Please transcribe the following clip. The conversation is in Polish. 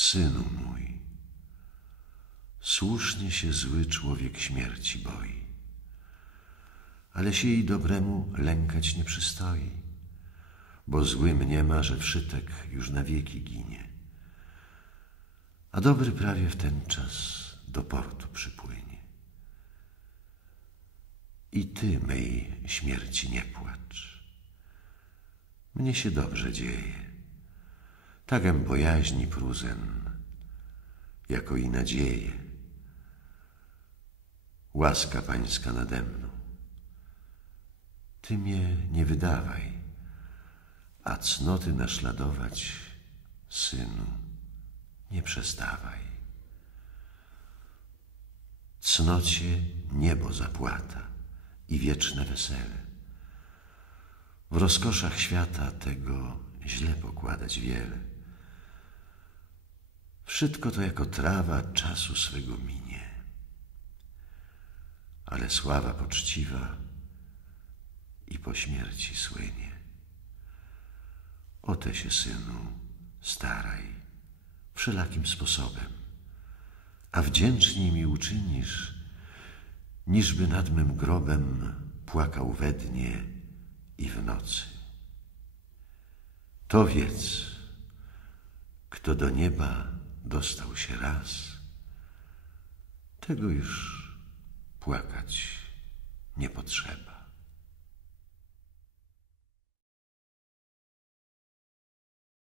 Synu mój, słusznie się zły człowiek śmierci boi, ale się jej dobremu lękać nie przystoi, bo zły mniema, że wszytek już na wieki ginie, a dobry prawie w ten czas do portu przypłynie. I ty mej śmierci nie płacz. Mnie się dobrze dzieje. Takem bojaźni pruzen, jako i nadzieję. Łaska pańska nade mną. Ty mnie nie wydawaj, a cnoty naśladować, synu, nie przestawaj. Cnocie niebo zapłata i wieczne wesele. W rozkoszach świata tego źle pokładać wiele. Wszystko to jako trawa czasu swego minie. Ale sława poczciwa i po śmierci słynie. O te się, synu, staraj wszelakim sposobem, a wdzięcznie mi uczynisz, niżby nad mym grobem płakał we dnie i w nocy. To wiedz, kto do nieba dostał się raz, tego już płakać nie potrzeba.